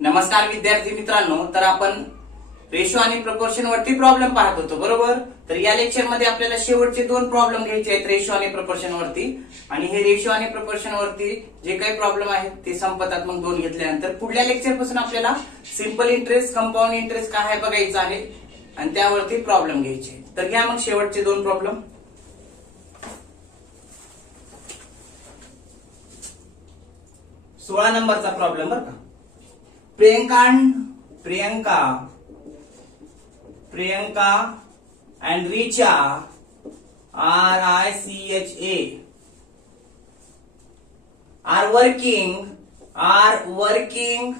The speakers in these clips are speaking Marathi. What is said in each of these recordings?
नमस्कार विद्यार्थी मित्रांनो, तर आपण रेशो आणि प्रपोर्शन वरती प्रॉब्लेम पाहत होतो, बरोबर. तर या लेक्चर मध्ये आपल्याला शेवटचे 2 प्रॉब्लेम घ्यायचे आहेत रेशो आणि प्रपोर्शन वरती. आणि हे रेशो आणि प्रपोर्शन वरती जे काही प्रॉब्लेम आहेत ते संपतात मग 2 घेतल्यानंतर. पुढल्या लेक्चर पासून आपल्याला सिंपल इंटरेस्ट, कंपाऊंड इंटरेस्ट काय आहे बघायचं आहे आणि त्यावरती प्रॉब्लेम घ्यायचे. तर घ्या मग शेवटचे 2 प्रॉब्लेम. 16 नंबरचा प्रॉब्लेम बरं का. Priyanka and Richa, RICHA, are working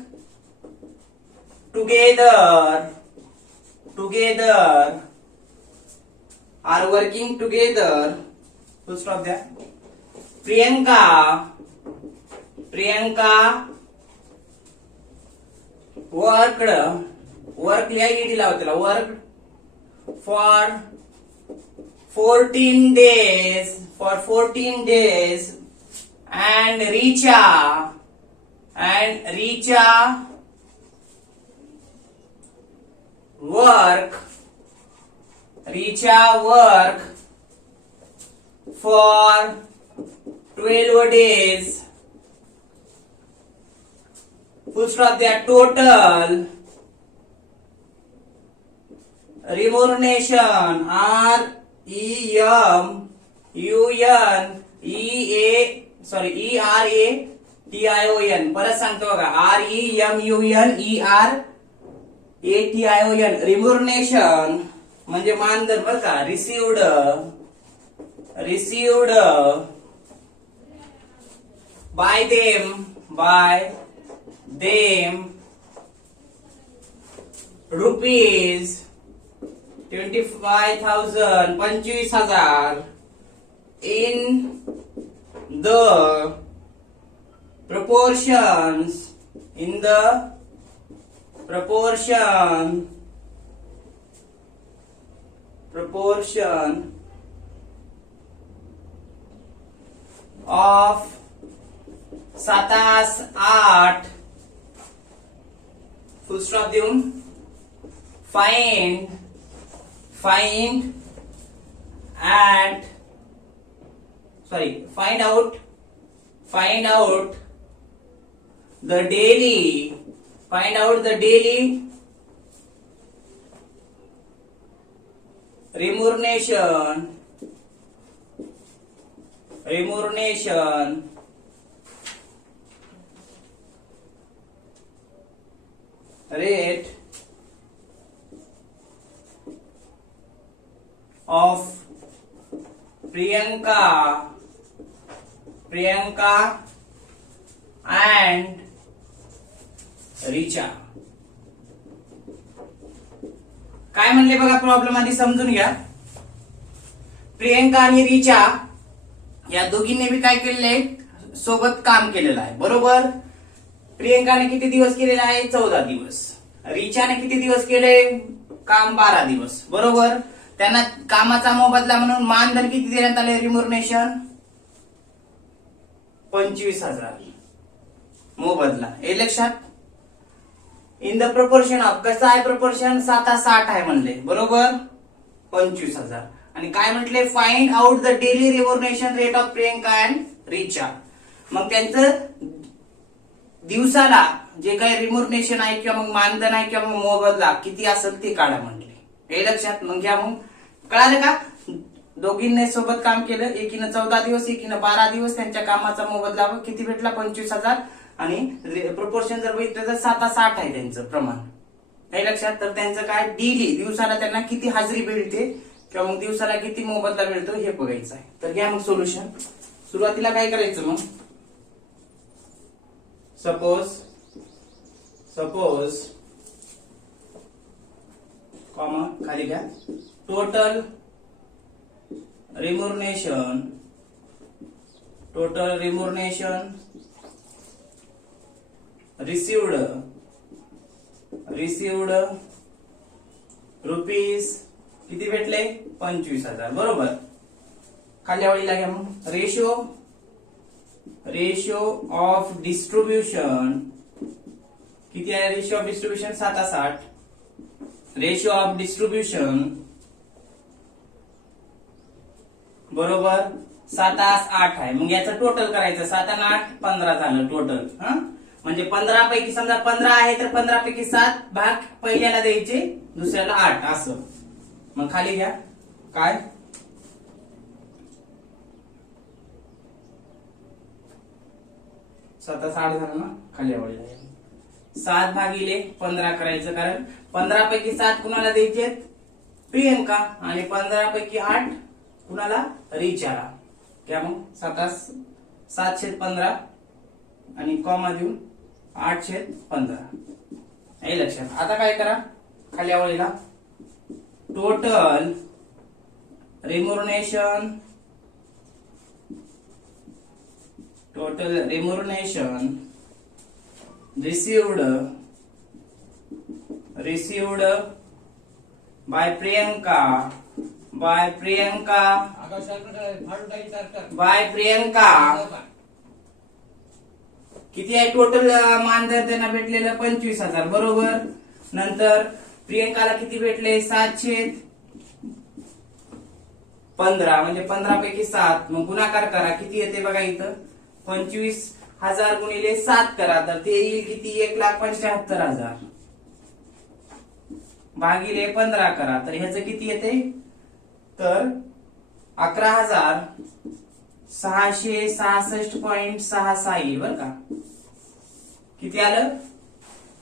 together. Full stop there. Priyanka work लिहा, ईडी लावा त्याला. Work for 14 days and Richa work for 12 days. Full stop there. Total remuneration, ERATION. परत सांगतो बघा, REMUNERATION. रिम्युनरेशन म्हणजे मानधन बरं का. Received by them rupees 25,000 25,000 in the proportion of 7-8. Full stop देऊन find out the daily remuneration rate of Priyanka and Richa. काय म्हणले बघा, प्रॉब्लेम आधी समजून घ्या. प्रियंका आणि रिचा या दोघींनी बी काय केलेलं आहे, सोबत काम केलेलं आहे, बरोबर. प्रियंकाने किती दिवस केलेला आहे, 14 दिवस. रिचाने किती दिवस केले काम, 12 दिवस, बरोबर. त्यांना कामाचा मोबदला म्हणून मानधन किती देण्यात आले, रिम्युनरेशन 25,000 मोबदला. हे लक्षात. इन द प्रपोर्शन ऑफ, कसं आहे प्रपोर्शन, 7-60 आहे म्हणले, बरोबर. 25,000. आणि काय म्हटले, find out the daily remuneration rate of Priyanka and Richa. मग त्यांचं दिवसाला जे काही रिम्युनरेशन आहे किंवा मग मानधन आहे किंवा मग मोबदला किती असेल ते काढा म्हटले. हे लक्षात. मग घ्या, मग कळालं का. दोघींनी सोबत काम केलं, एकीनं 14 दिवस, एकीनं 12 दिवस. त्यांच्या कामाचा मोबदला किती भेटला, 25,000. आणि प्रपोर्शन जर बघितलं तर 7-60 आहे त्यांचं प्रमाण. हे लक्षात. तर त्यांचं काय, डेली दिवसाला त्यांना किती हाजरी मिळते किंवा मग दिवसाला किती मोबदला मिळतो हे बघायचं आहे. तर घ्या मग सोल्युशन. सुरुवातीला काय करायचं मग, सपोज कॉमा खाली घ्या. टोटल remuneration received रुपीस किती भेटले, 25,000, बरोबर. खाल्या वळीला घ्या मग. रेशो ऑफ डिस्ट्रीब्युशन किती आहे ratio of distribution 7:8. Ratio of distribution बरोबर 7:8 आहे. मग याचं टोटल करायचं 7 आणि 8 15 झालं टोटल. म्हणजे 15 पैकी समजा 15 आहे तर 15 पैकी 7 भाग पहिल्याला द्यायचे, दुसऱ्याला 8 असं. मग खाली घ्या काय 7:8 झालं ना, खाली आवडलं 7 भागिले 15 करायचं, कारण 15 पैकी 7 कुणाला द्यायचे प्रियंका आणि 15 पैकी 8 कुणाला रिचाला. त्या मग 7/15 आणि कॉमा देऊन 8/15 हे लक्षात. आता काय करा खाली आवडीला टोटल रिम्युनरेशन received by Priyanka किती आहे टोटल मानधन त्यांना भेटलेलं 25,000 बरोबर. नंतर प्रियंकाला किती भेटले 7/15 म्हणजे 15 पैकी 7. मग गुणाकार करा किती येते बघा इथं 25,000 गुणिले 7 करा तर ते येईल किती 1,75,000 भागिले 15 करा तर ह्याचं किती येते तर 11,666.66 येईल बरं का. किती आलं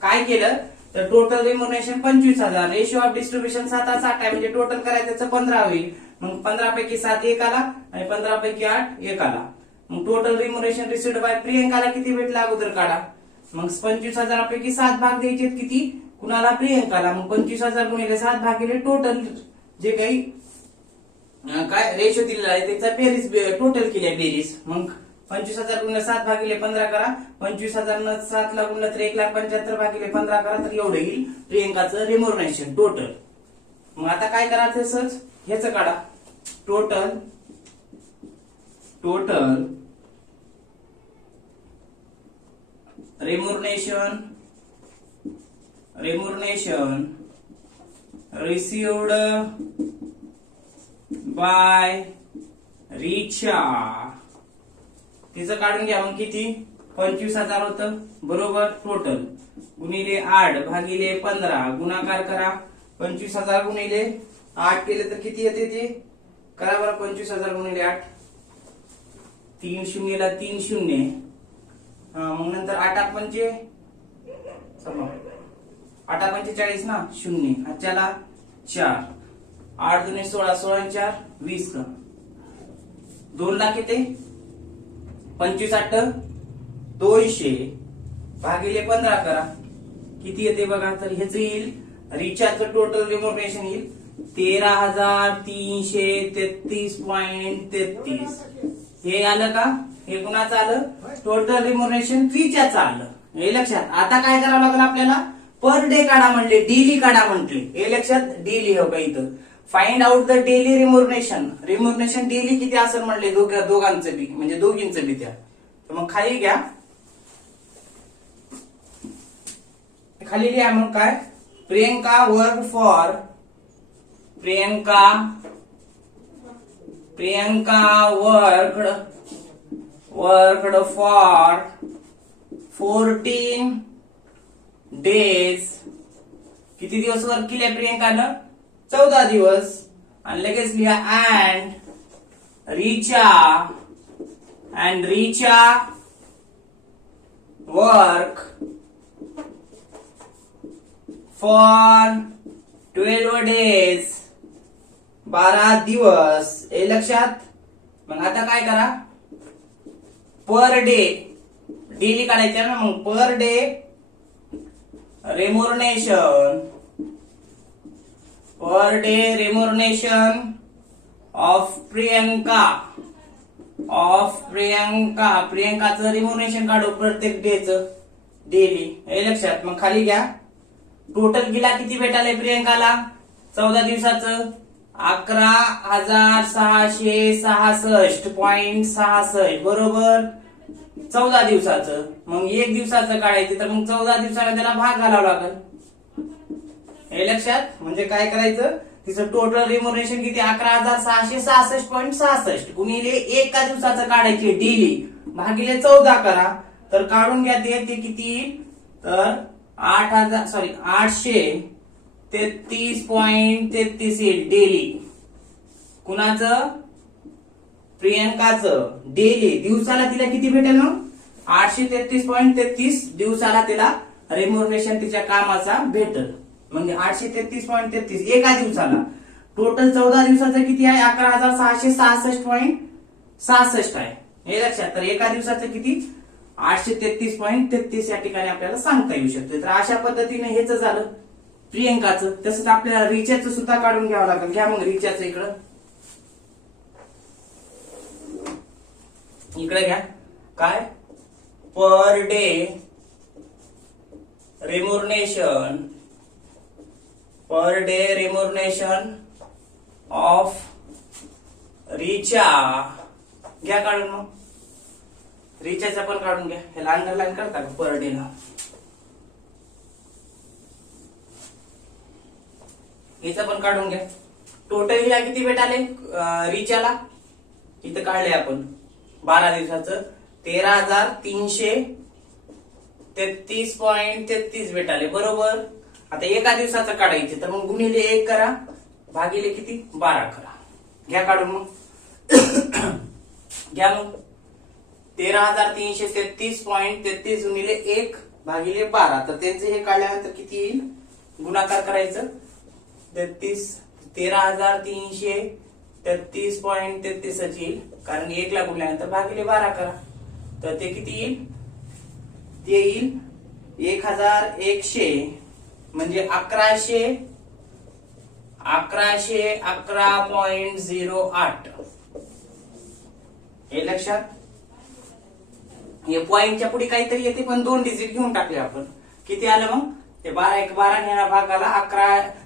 काय केलं तर टोटल रिम्युनरेशन 25,000 रेशिओ ऑफ डिस्ट्रीब्युशन 7/8 आहे म्हणजे टोटल करायचं त्याचं 15 होईल. मग 15 पैकी 7 1 आला आणि 15 पैकी 8 1 आला. मग टोटल रिम्युनरेशन रिसीव्ड बाय प्रियंकाला किती भेटला अगोदर काढा. मग 25,000 पैकी 7 भाग द्यायचे किती कुणाला प्रियंकाला. मग 25,000 गुणिले 7 भागिले टोटल जे काही काय रेशो दिलेला आहे त्याचा बेरीज टोटल केली बेरीज. मग 25,000 गुणिले 7 भागिले 15 करा. 25,000 न 7 ला गुणलं तर 1,75,000 भागिले 15 करा तर एवढं येईल प्रियंकाचं रिम्युनरेशन टोटल. मग आता काय करायचं सहज ह्याचं काढा total remuneration received by Richa तिचं काढून घ्या. मग किती 25,000 होतं बरोबर टोटल गुणिले 8 भागिले 15 गुणाकार करा. 25,000 गुणिले 8 केले तर किती येते ते करा बरं. 25,000 गुणिले 8 3 शून्यला 3 शून्य. मग नंतर 8 पंचे 40 ना शून्य ह्याच्याला 4 8 दुने 16 16 4 20 का 2 लाख येते. 25 8 200 भागिले 15 करा किती येते बघा तर ह्याच येईल रिचार्जचं टोटल रिम्युनरेशन येईल 13,333.33. हे आलं का हे कुणाचं आलं टोटल रिम्युनरेशन रिचार्जचं आलं हे लक्षात. आता काय करावं लागलं आपल्याला पर डे काढा म्हणले डेली काढा म्हटले हे लक्षात. डेली हो का इथं find out the daily remuneration daily किती असेल म्हणले दोघांचं बी म्हणजे दोघींचं बी त्या. तर मग खाली घ्या खाली लिहा मग काय Priyanka work for worked for 14 days. किती दिवस वर्क केले प्रियंकानं 14 दिवस. आणि लगेच लिहा and Richa work for 12 days 12 दिवस हे लक्षात. मग आता काय करा पर डे डेली काढायचे ना. मग पर डे रिम्युनरेशन ऑफ प्रियंकाचं रिम्युनरेशन काढू प्रत्येक डेचं डेली हे लक्षात. मग खाली घ्या टोटल गिला किती भेटायला प्रियंकाला 14 दिवसाचं 11,666.66 बरोबर. 14 दिवसाचं. मग 1 दिवसाचं काढायचं तर मग 14 दिवसाला त्याला भाग घालावा लागेल. हे लक्षात. म्हणजे काय करायचं, तिचं टोटल रिम्युनरेशन किती 11,666.66 गुणिले एका दिवसाचं काढायचे डेली भागिले 14 करा. तर काढून घ्या ते किती येईल, तर 833.33 येईल डेली. कुणाचं, प्रियंकाचं डेली दिवसाला तिला किती भेटेल मग 833.33 दिवसाला तिला रेम्युनरेशन तिच्या कामाचा भेटेल. म्हणजे 833.33 एका दिवसाला. टोटल 14 दिवसाचं किती आहे 11,666.66 आहे. हे लक्षात. तर एका दिवसाचं किती 833.33 या ठिकाणी आपल्याला सांगता येऊ शकते. तर अशा पद्धतीने हेच झालं प्रियंकाचं. तसंच आपल्याला रिचाचं सुद्धा काढून घ्यावं लागेल. घ्या मग रिचाचं इकडं घ्या. काय पर डे रिम्युनरेशन ऑफ रिचा घ्या काढून. मग रिचाचा पण काढून घ्या. ह्याला अंडरलाईन करता का पर डे ला. हिचं पण काढून घ्या. टोटल हिला किती भेटाले रिचाला, इथं काढले आपण 12 दिवसाचं 13,333.33 भेटाले बरोबर. आता एका दिवसाचं काढायचे तर मग गुणिले 1 करा भागिले किती 12 करा. घ्या काढून. मग घ्या मग 13,333.33 गुणिले 1 भागिले 12. तर त्यांचे हे काढल्यानंतर किती येईल, गुणाकार करायचं 13,333.33 येईल. कारण 1 ला गुणल्यानंतर भागिले 12 करा. तर ते किती येईल, ते येईल 1,100 म्हणजे 1111.08. हे लक्षात. हे पॉइंटच्या पुढे काहीतरी येते पण 2 डिजिट घेऊन टाकले आपण. किती आलं मग ते 12 ह्या भागाला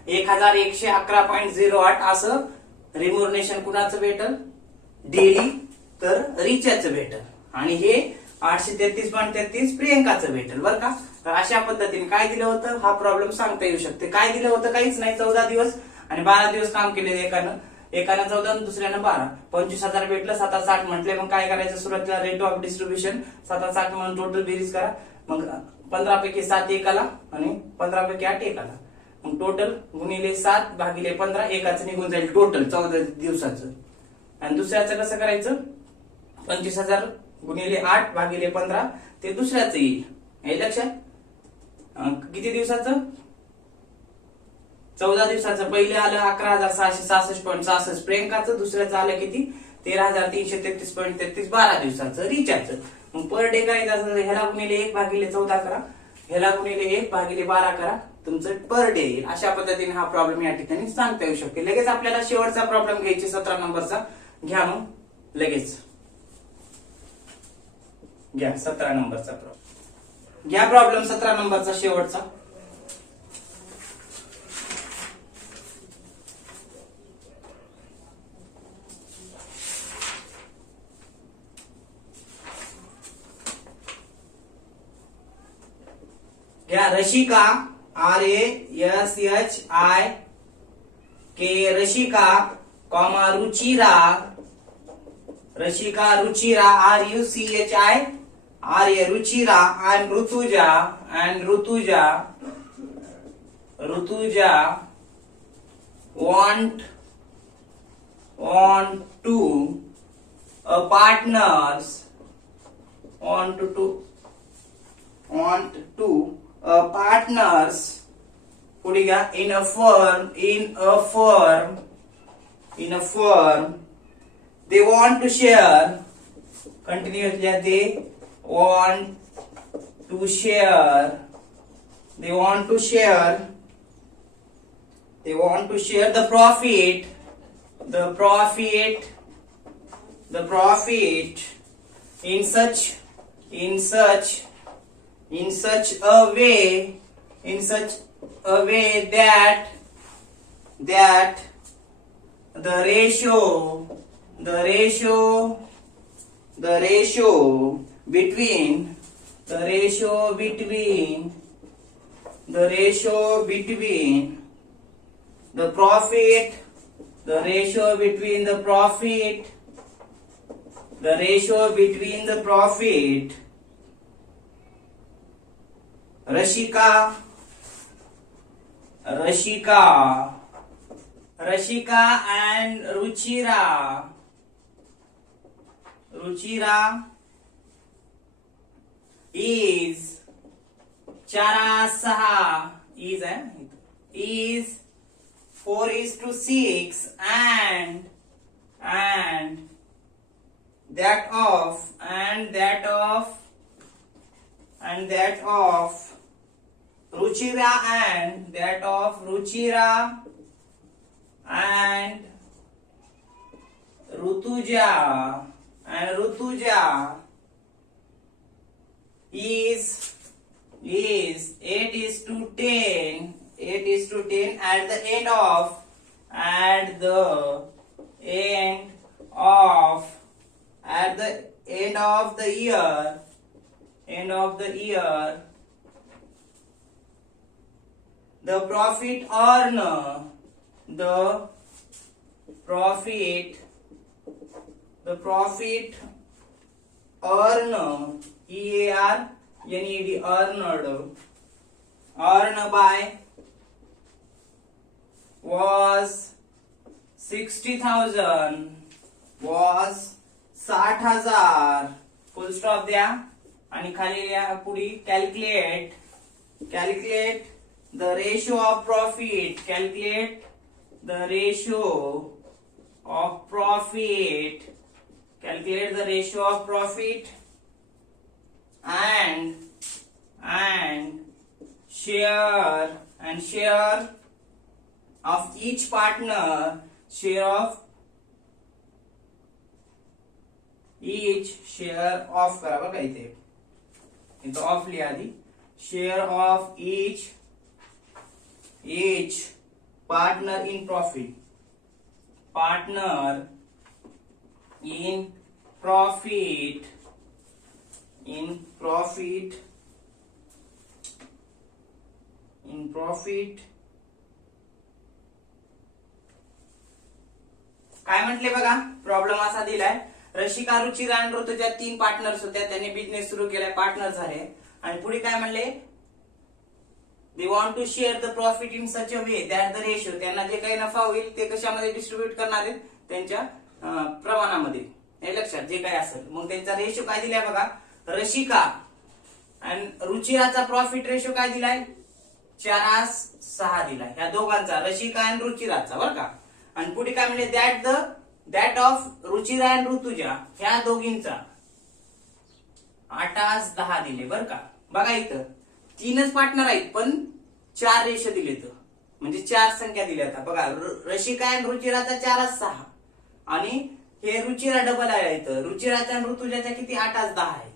1111.08 असं रिम्युनरेशन कुणाचं भेटल डेली, तर रिचाचं भेटल. आणि हे 833.33 प्रियंकाचं भेटेल बरं का. तर अशा पद्धतीने काय दिलं होतं हा प्रॉब्लेम सांगता येऊ शकते. काय दिलं होतं, काहीच नाही. 14 दिवस आणि 12 दिवस काम केले एकानं 14 दुसऱ्यानं 12, 25,000 भेटलं. 7-8 म्हटले. मग काय करायचं, सुरुवातीला रेट ऑफ डिस्ट्रीब्युशन 7-8 म्हणून टोटल बेरीज करा. मग 15 पैकी 7 एकाला आणि 15 पैकी 8 एकाला. मग टोटल गुणिले 7 भागिले 15 एकाचं निघून जाईल टोटल 14 दिवसाचं. आणि दुसऱ्याचं कसं करायचं, 25,000 गुणिले 8 भागिले 15 ते दुसऱ्याचं येईल. हे लक्षात. किती दिवसाचं 14 दिवसाचं. पहिले आलं 11,666.66 प्रियंकाचं. दुसऱ्याचं आलं किती 13,333.33 12 दिवसाचं रिचाचं. मग पर डे करायचं असेल ह्याला गुणिले 1 भागिले 14 करा, ह्याला गुणिले 1 भागिले 12 करा, तुमचं पर डे येईल. अशा पद्धतीने हा प्रॉब्लेम या ठिकाणी सांगता येऊ शकते. लगेच आपल्याला शेवटचा प्रॉब्लेम घ्यायची 17 नंबरचा. घ्या मग लगेच घ्या 17 नंबरचा प्रॉब्लेम. घ्या प्रॉब्लेम 17 नंबरचा शेवटचा. घ्या Rashika RASHIK Rashika comma Ruchira Ruchira RUCHI Ruchira and Rutuja want to partners पुढे घ्या in a firm they want to share continuously they want to share the profit in such a way that the ratio between the ratio between the ratio between the profit, the ratio between the profit, the ratio between the profit, Rashika and Ruchira is 4:6 is 4:6 and that of Ruchira and Rutuja is 8:10 at the end of the year, the profit earned earned by was 60,000 was 60,000 full stop द्या आणि खाली या पुढे calculate the ratio of profit, calculate the ratio of profit and share of each partner, share of करा बघा इथे ऑफ लिहा आधी, share of each partner in profit काय म्हटले बघा. प्रॉब्लेम असा दिलाय, रशिका, रुचिरा आणि ऋतुजा 3 पार्टनर्स होत्या, त्यांनी बिझनेस सुरू केलाय, पार्टनर झाले आणि पुढे काय म्हणले, they want to share the profit in such a way that the ratio, त्यांना जे काही नफा होईल ते कशामध्ये डिस्ट्रीब्यूट करणार आहेत, त्यांच्या प्रमाणामध्ये. हे लक्षात जे काही असेल. मग त्यांचा रेशो काय दिलाय बघा, रशिका आणि रुचिराचा प्रॉफिट रेशो काय दिलाय, 4:6 दिलाय ह्या दोघांचा, रशिका आणि रुचिराचा बरं का. आणि पुढे काय म्हणले, दॅट ऑफ रुचिरा आणि ऋतुजा ह्या दोघींचा 8:10 दिले बरं का. बघा इथं 3च पार्टनर आहेत पण 4 रेशो दिलेत, म्हणजे 4 संख्या दिल्या. बघा रशिका आणि रुचिराचा 4:6 आणि हे रुचिरा डबल आहे इथं, रुचिराचा आणि ऋतुजाचा किती 8:10 आहे.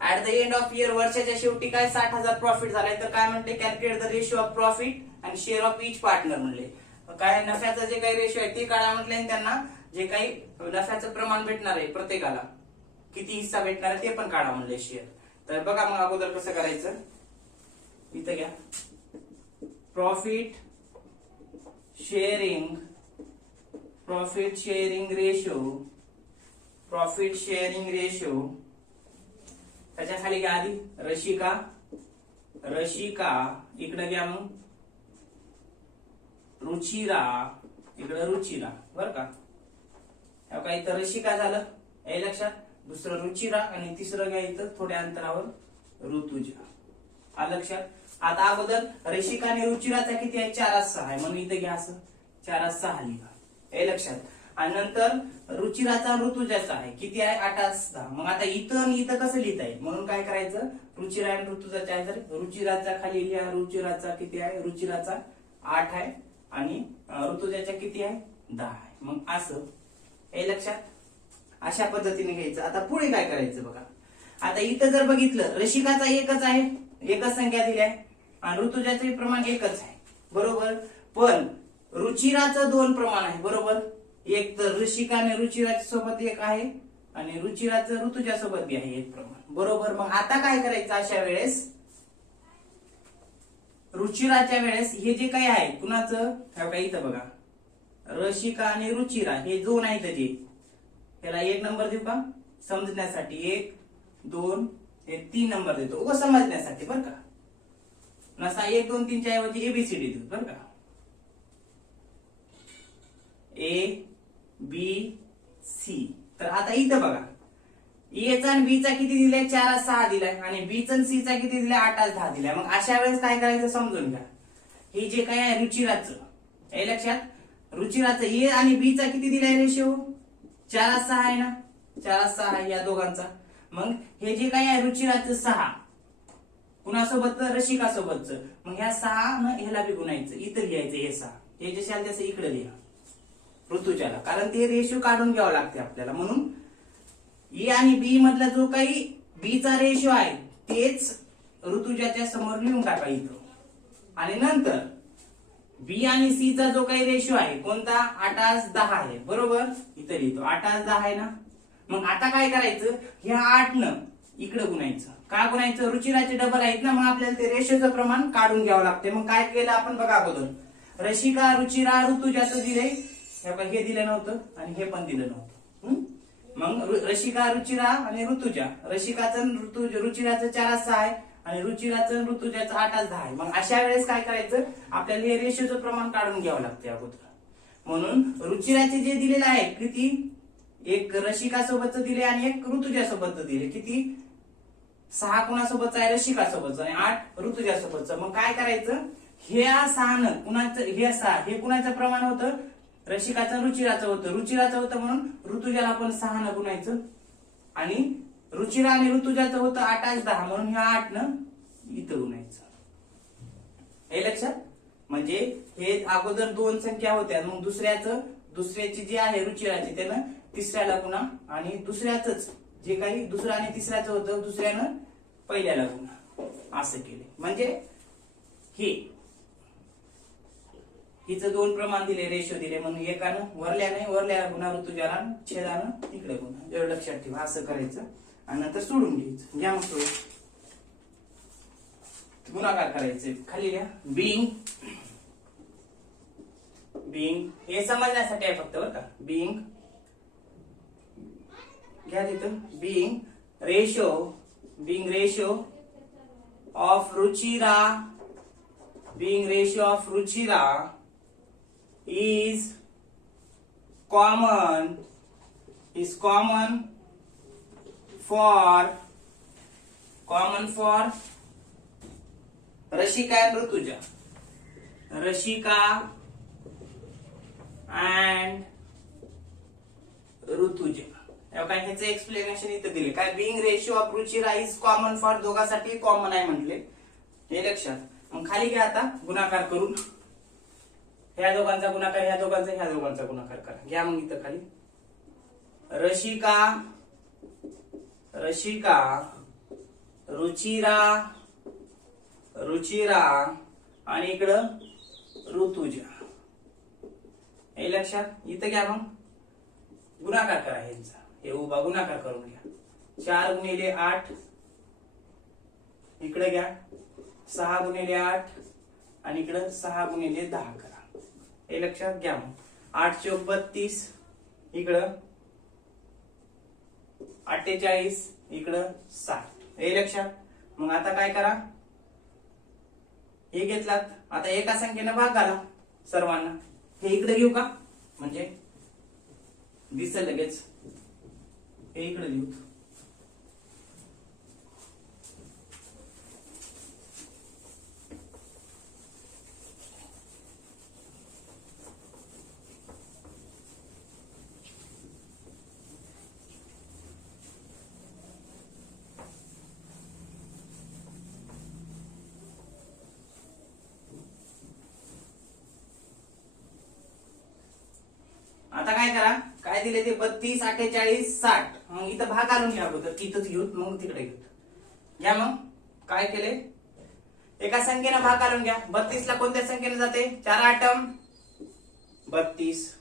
At the end of year, वर्षाच्या शेवटी काय 60,000 प्रॉफिट झालाय. तर काय म्हणते, calculate the ratio of profit and share of each partner म्हणले. काय नफ्याचं जे काही रेशो आहे ते काढा म्हटले आणि त्यांना जे काही नफ्याचं प्रमाण भेटणार आहे, प्रत्येकाला किती हिस्सा भेटणार आहे ते पण काढा म्हणले शेअर. तर बघा मग अगोदर कसं करायचं, इथं घ्या, प्रॉफिट शेअरिंग रेशो त्याच्या खाली घ्या आधी रशिका इकडे घ्या, मग रुचिरा बर का. काही तर रशिका झालं हे लक्षात, दुसरं रुचिरा आणि तिसरं घ्या इथं थोड्या अंतरावर ऋतुजा. लक्षात. आता अगोदर रशिका आणि रुचिराचा किती आहे, 4:6 आहे, म्हणून इथं घ्या असं 4:6 लिहा हे लक्षात. आणि नंतर रुचिराचा ऋतुजाचा आहे किती आहे, 8:10. मग आता इथं आणि इथं कसं लिहिता येईल, म्हणून काय करायचं, रुचिरा आणि ऋतुजाचा आहे तर रुचिराचा खाली लिहा, रुचिराचा किती आहे, रुचिराचा 8 आहे आणि ऋतुजाच्या किती आहे, 10 आहे. मग असं हे लक्षात, अशा पद्धतीने घ्यायचं. आता पुढे काय करायचं बघा. आता इथं जर बघितलं, रशिकाचा एकच आहे, एकच संख्या दिली आहे आणि ऋतुजाचे प्रमाण एकच आहे बरोबर. पण रुचिराचं 2 प्रमाण आहे बरोबर. एक तर रशिका आणि रुचिराच्या सोबत एक आहे आणि रुचिराचं ऋतूच्या सोबत बी आहे एक प्रमाण. बरोबर. मग आता काय करायचं अशा वेळेस, रुचिराच्या वेळेस हे जे काही आहे कुणाचं, काय इथं बघा रशिका आणि रुचिरा हे दोन आहेत जे, त्याला 1 नंबर देऊ का समजण्यासाठी, 1 2 हे 3 नंबर देतो उगा समजण्यासाठी बरं का. नसा 1 2 3 च्या ऐवजी एबीसीडी देऊ बरं का. A B C. तर आता इथं बघा ए चा आणि बी चा किती दिलाय, 4 6 दिलाय, आणि बी चा आणि सी चा किती दिलाय, 8 10 दिलाय. मग अशा वेळेस काय करायचं समजून घ्या. हे जे काय आहे रुचिराचं, हे लक्षात, रुचिराचं ए आणि बी चा किती दिलाय रेशो, 4 6 आहे ना, 4 6 आहे या दोघांचा. मग हे जे काय आहे रुचिराचं 6 कुणासोबत, रशिका सोबतच. मग ह्या 6 न ह्याला बी गुणायचं, इथं लिहायचं हे 6, हे जे शाल त्याचं इकडे लिहा ऋतुजाला, कारण ते रेशो काढून घ्यावं लागते आपल्याला. म्हणून ए आणि बी मधला जो काही बी चा रेशो आहे तेच ऋतुजाच्या समोर लिहून टाका इथं. आणि नंतर बी आणि सी चा जो काही रेशो आहे कोणता, 8 10 आहे बरोबर, इथं लिहितो 8 10 आहे ना. मग आता काय करायचं, ह्या 8 न इकडे गुणायचं. का गुणायचं, रुचिराचे डबल आहेत ना, मग आपल्याला ते रेशोचं प्रमाण काढून घ्यावं लागते. मग काय केलं आपण बघा अगोदर, रशिका रुचिरा ऋतुजाचं दिले, हे दिलं नव्हतं आणि हे पण दिलं नव्हतं. मग रशिका रुचिरा आणि ऋतुजा, रशिकाचं रुचिराचं 4 6 आहे आणि रुचिराचं ऋतुजाचं 8 10 आहे. मग अशा वेळेस काय करायचं, आपल्याला हे रेशोचं प्रमाण काढून घ्यावं लागते अगोदर. म्हणून रुचिराचे जे दिलेलं आहे किती, एक रशिका सोबतच दिले आणि एक ऋतुजा सोबतच दिले. किती, 6 कुणासोबतच आहे, रशिका सोबतच, आणि 8 ऋतुजा सोबतच. मग काय करायचं, ह्या 6 न कुणाचं, हे 6 हे कुणाचं प्रमाण होतं, रशिकाचं रुचिराचं होतं, रुचिराचं होतं म्हणून ऋतुजाला आपण 6 न गुणायचं, आणि रुचिरा आणि ऋतुजाचं होतं 8 10 म्हणून ह्या 8 न इथं गुणायचं. हे लक्षात. म्हणजे हे अगोदर 2 संख्या होत्या, मग दुसऱ्याची जी आहे रुचिराची त्यानं तिसऱ्याला गुणा, आणि दुसऱ्याच जे काही दुसरं आणि तिसऱ्याचं होतं दुसऱ्यानं पहिल्याला गुणा, असं केले. म्हणजे हिचं 2 प्रमाण दिले, रेशो दिले, म्हणून एकानं वरल्याला गुणा ऋतुजाला, छेदानं इकडे गुणा. एवढं लक्षात ठेवा, असं करायचं आणि नंतर सोडून घ्यायचं. घ्या मग गुणाकार करायचे. खाली घ्या बिंग हे समजण्यासाठी आहे फक्त बरं का. बिंग घ्या तिथं, being ratio of Ruchira is common for Rashika and Rutuja. Rashika and Rutuja. काय ह्याचं एक्सप्लेनेशन इथं दिले. काय being ratio of Ruchira is common for, दोघांसाठी कॉमन आहे म्हटले, हे लक्षात. मग खाली घ्या आता गुणाकार करून, ह्या दोघांचा गुणाकार, ह्या दोघांचा गुणाकार करा. घ्या मग इथं खाली रशिका रुचिरा आणि इकडं ऋतुजा, हे लक्षात. इथं घ्या मग गुणाकार करा ह्यांचा, हे उभा गुणाकार करून घ्या. 4 गुणिले 8 इकडे घ्या, 6 गुणिले 8 आणि इकडं 6 गुणिले 10 करा, हे लक्षात घ्या. मग 8 चौक 32, इकडं 48, इकडं 60, हे लक्षात. मग आता काय करा, हे घेतलात, आता एका संख्येनं भाग घाला सर्वांना. हे इकडे घेऊ का, म्हणजे दिसेल लगेच, हे इकडे लिहू. आता काय करा, काय दिले ते 32 48 60. मग इथं भाग घालून घ्या अगोदर, इथंच घेऊत मग तिकडे घेऊत. घ्या मग काय केले, एका संख्येनं भाग घालून घ्या. 32 ला कोणत्या संख्येने जाते, 4 8 32.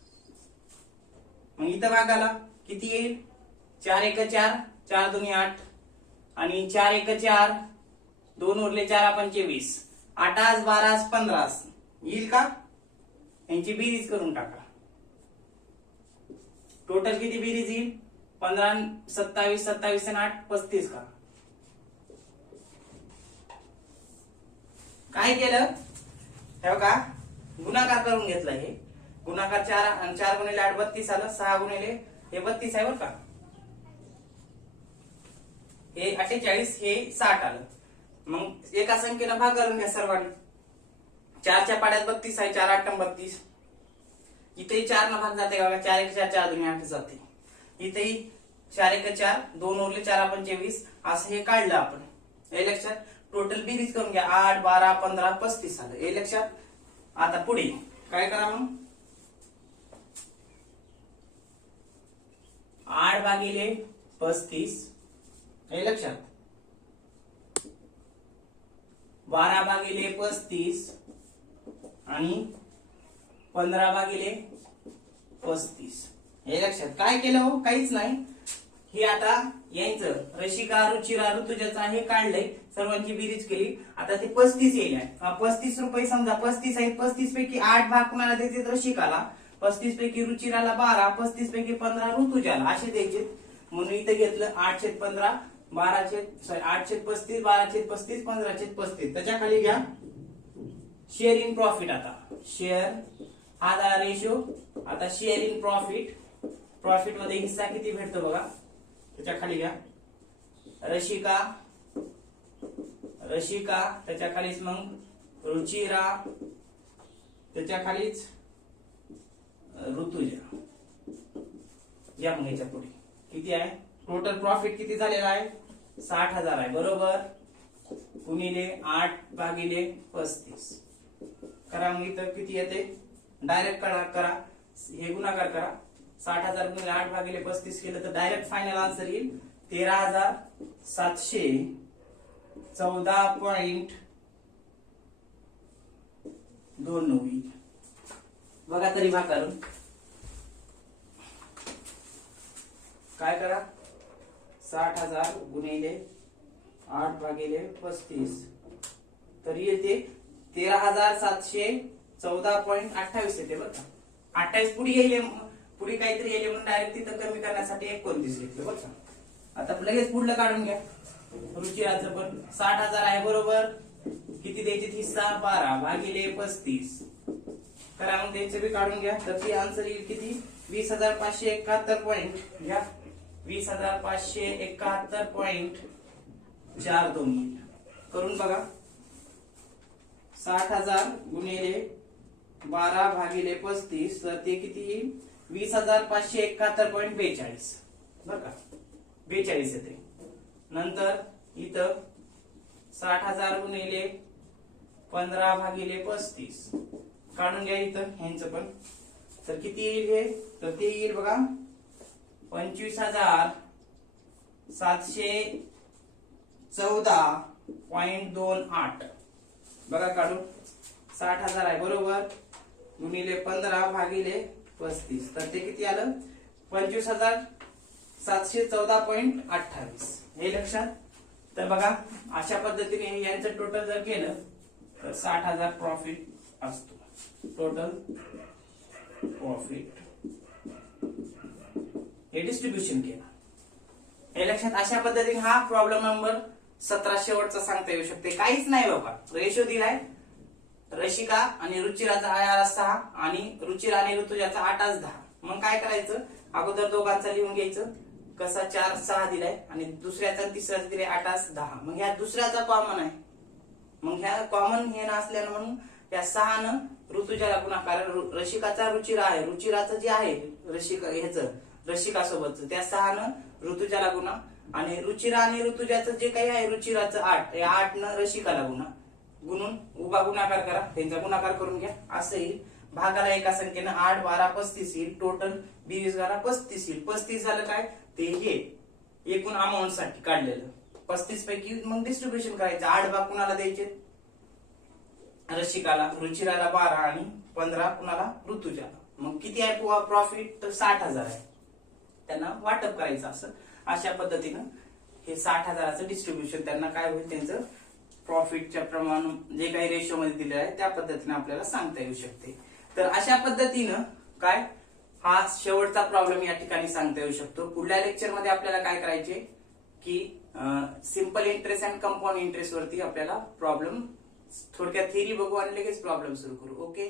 मग इथं भाग घाला, किती येईल 4 एक 4, 4 दुनी 8 आणि 4 एक 4, 2 उरले 4 आपण 24, 8 12 15 येईल का? यांची बेरीज करून टाका. टोटल किती बेरीज येईल? 15 27 27 आणि 8 35 का? काय केलं? हे बघा गुणाकार करून घेतला. हे गुणाकार 4 गुणिले 8 32 आलं. 6 गुणिले हे 32 आहे बरं का. हे 48 हे 60 आलं. मग एका संख्येनं भाग करून घ्या सर्वांनी. 4च्या पाड्यात 32 आहे. 4 8 32. इथेही 4 न भाग जाते बघा. 4 एक 4, 4 दुनी 8 जाते. इथेही 4 एक 4, 2 उरले 4 आपण 24 असं हे काढलं आपण. हे लक्षात. टोटल बेरीज करून घ्या. 8 12 15 35 आलं. हे लक्षात. आता पुढे काय करा मग? 8 भागिले 35 हे लक्षात. 12 भागिले 35 आणि 15 भागिले 35 हे लक्षात. काय केलं हो? काहीच नाही. हे आता यांचं रशिका रुचिरा ऋतुजाचं हे काढलंय. सर्वांची बेरीज केली. आता ते 35 येईल. 35 रुपये समजा 35 आहेत. 35 पैकी 8 भाग कुणाला द्यायचे? रशिकाला. 35 पैकी रुचिराला 12, 35 पैकी 15 ऋतुजाला असे द्यायचे. म्हणून इथे घेतलं 8/15, 8/35, 12/35, 15/35. त्याच्या खाली घ्या शेअर इन प्रॉफिट. आता शेअर हा झाला रेशो. आता शेअर इन प्रॉफिट. प्रॉफिट मध्ये हिस्सा किती भेटतो बघा. त्याच्या खाली घ्या रशिका त्याच्या खालीच मग रुचिरा त्याच्या खालीच ऋतुजा. या मग याच्या पुढे किती आहे? टोटल प्रॉफिट किती झालेला आहे? 60,000 आहे बरोबर. गुणिले 8 भागिले 35 करा. मग इथं किती येते? डायरेक्ट करा. हे गुणाकार करा. 60,000 गुणिले 8 भागिले 35 केलं तर डायरेक्ट फायनल आन्सर येईल 13,714.29 येईल. बघा तरी भाग करून काय करा. 60,000 गुणिले 8 भागिले 35 तर येते 13,714.28 येते बरं का. 28 पुढे येईल. पुढे काहीतरी येईल म्हणून डायरेक्ट तिथं कमी करण्यासाठी 29 घेतलं बरं का. आता लगेच पुढलं काढून घ्या. रुचिराचं पण 60,000 आहे बरोबर. किती द्यायचे? हिस्सा 12 भागिले 35 करा. मग त्यांचं बी काढून घ्या. तर ती आन्सर येईल किती? 20,571 पॉईंट घ्या. 20,571.42 येईल. करून बघा. 60,000 गुणिले 12 भागिले 35 तर ते किती येईल? 20,571.42 बर का. 42 येते. नंतर इथं 60,000 गुणिले 15 भागिले 35 काढून घ्या. इथं ह्यांचं पण तर किती येईल हे? तर ते येईल बघा 25,714.28 बघा काढून. 60,000 आहे बरोबर. गुणिले 15 भागिले 35 तर ते किती आलं? 25,714.28 हे लक्षात. तर बघा अशा पद्धतीने यांचं टोटल जर केलं तर 60,000 प्रॉफिट असतो. टोटल प्रॉफिट हे डिस्ट्रीब्युशन केलं हे लक्षात. अशा पद्धतीने हा प्रॉब्लेम नंबर 17 शेवटचा सांगता येऊ शकते. काहीच नाही बाबा. रेशो दिलाय. रशिका आणि रुचिराचा 6 आणि रुचिरा आणि ऋतुजाचा 8-10. मग काय करायचं? अगोदर दोघांचा लिहून घ्यायचं. कसा 4 6 दिलाय आणि दुसऱ्याचा तिसऱ्याचा दिलाय 8-10. मग ह्या दुसऱ्याचा कॉमन आहे. मग ह्या कॉमन हे नसल्यानं म्हणून या 6 ऋतुजाला गुणाकार. रशिकाचा रुचिरा आहे. रुचिराचं जे आहे रशिका ह्याचं रशिका सोबतच त्या 6 ऋतुजाला गुणा आणि रुचिरा आणि ऋतुजाचं जे काही आहे रुचिराचं 8 या 8 रशिकाला गुणा. गुणून उभा गुणाकार करा. त्यांचा गुणाकार करून घ्या. असं येईल. भागाला एका संख्येनं 8 12 35 येईल. टोटल बेरीज करा 35 येईल. 35 झालं काय? ते हे एकूण अमाऊंट साठी काढलेलं. 35 पैकी मग डिस्ट्रीब्युशन करायचं. 8 भाग कुणाला द्यायचे? रशिकाला. रुचिराला 12 आणि 15 कुणाला? ऋतुजाला. मग किती आहे प्रॉफिट? तर 60,000 आहे. त्यांना वाटप करायचं असं. अशा पद्धतीनं हे 60,000चं डिस्ट्रीब्युशन त्यांना काय होईल, त्यांचं प्रॉफिटच्या प्रमाण जे काही रेशो मध्ये दिलेलं आहे त्या पद्धतीने आपल्याला सांगता येऊ शकते. तर अशा पद्धतीनं काय हा शेवटचा प्रॉब्लेम या ठिकाणी सांगता येऊ शकतो. पुढल्या लेक्चरमध्ये आपल्याला काय करायचे की simple interest and compound interest वरती आपल्याला प्रॉब्लेम थोडक्यात थिअरी बघू आणि लगेच प्रॉब्लेम सुरू करू. ओके.